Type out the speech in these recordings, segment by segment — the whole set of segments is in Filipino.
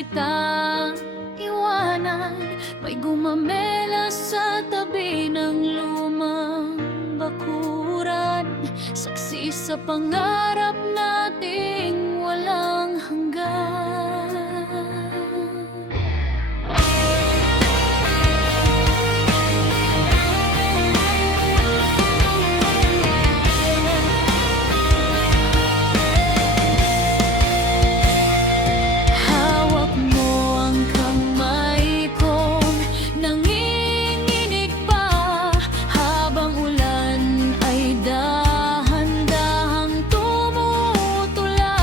kitang iwanan. May gumamela sa tabi ng lumang bakuran, saksi sa pangarap nating walang hanggan. Hawak mo ang kamay kong nanginginig pa, habang ulan ay dahan-dahang tumutula.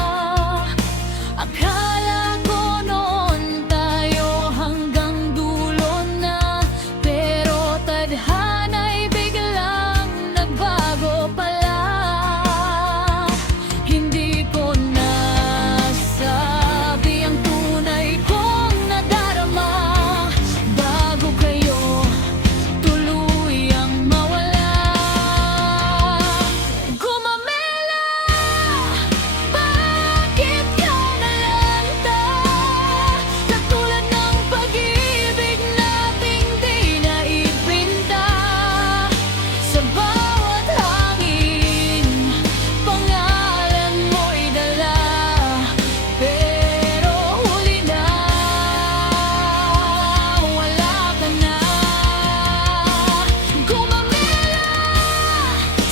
Akala ko noon tayo hanggang dulo na, pero tadhana'y biglang nagbago pala. Hindi ko nasabi ang tunay kong nadarama, bago kayo tuluyang mawala. Gumamela, bakit ka nalanta? Katulad ng pag-ibig nating di naipinta. Sa bawat hangin, pangalan mo'y dala, pero huli na, wala ka na. Gumamela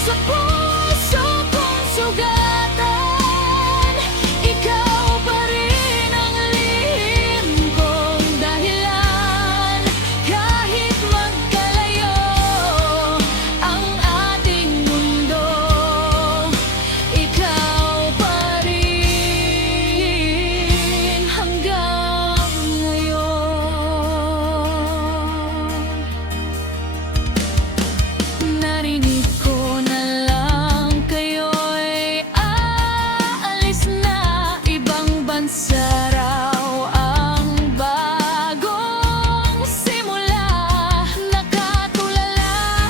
sa puso kong sugatan, ikaw pa rin ang lihim kong dahilan. Kahit magkalayo ang ating mundo, ikaw pa rin hanggang ngayon. Narinig ko na lang kayo'y aalis na, ibang bansa raw ang bagong simula. Nakatulala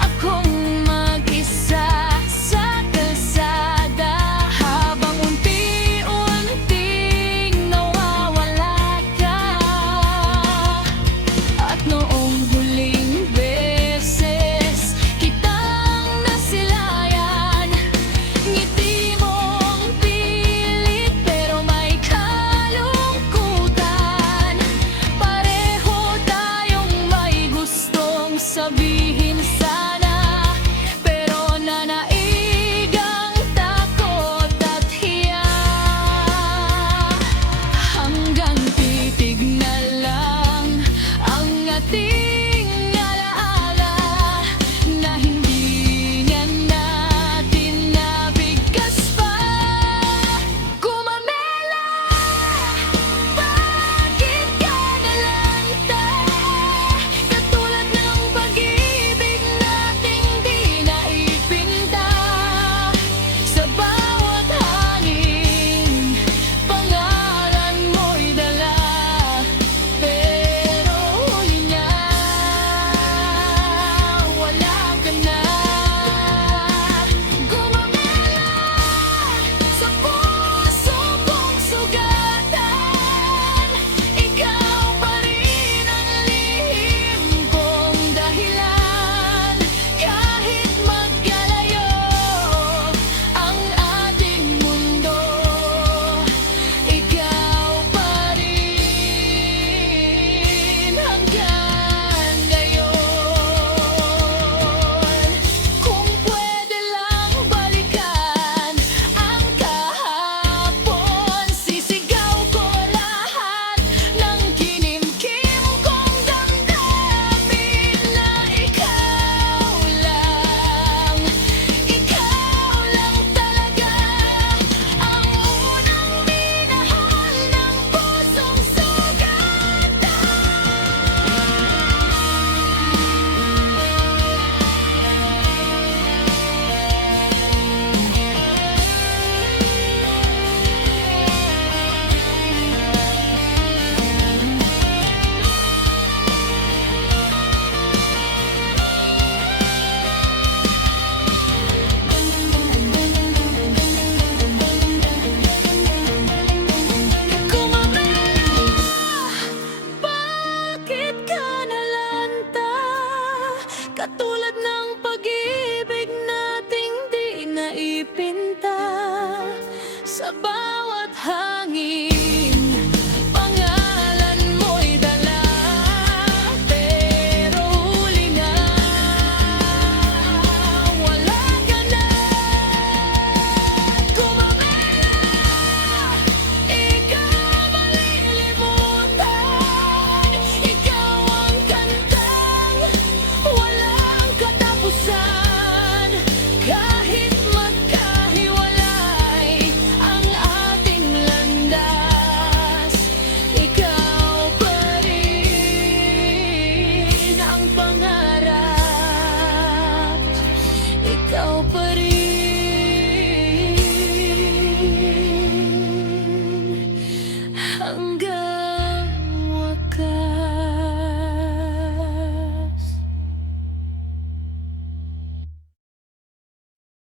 akong mag-isa sa kalsada, habang unti-unting nawawala ka. At noong huling beses kitang nasilayan, ngiti mong pilit pero may kalungkutan. Pareho tayong may gustong sabihin sana, pero nanaigang takot at hiya. Hanggang titig na lang ang ating alaala, na hindi nga natin nabigkas pa. Gumamela, bakit ka nalanta? Katulad ng pag-ibig nating di naipinta. Sa bawat hangin, pangalan mo'y dala, pero huli na, hanggan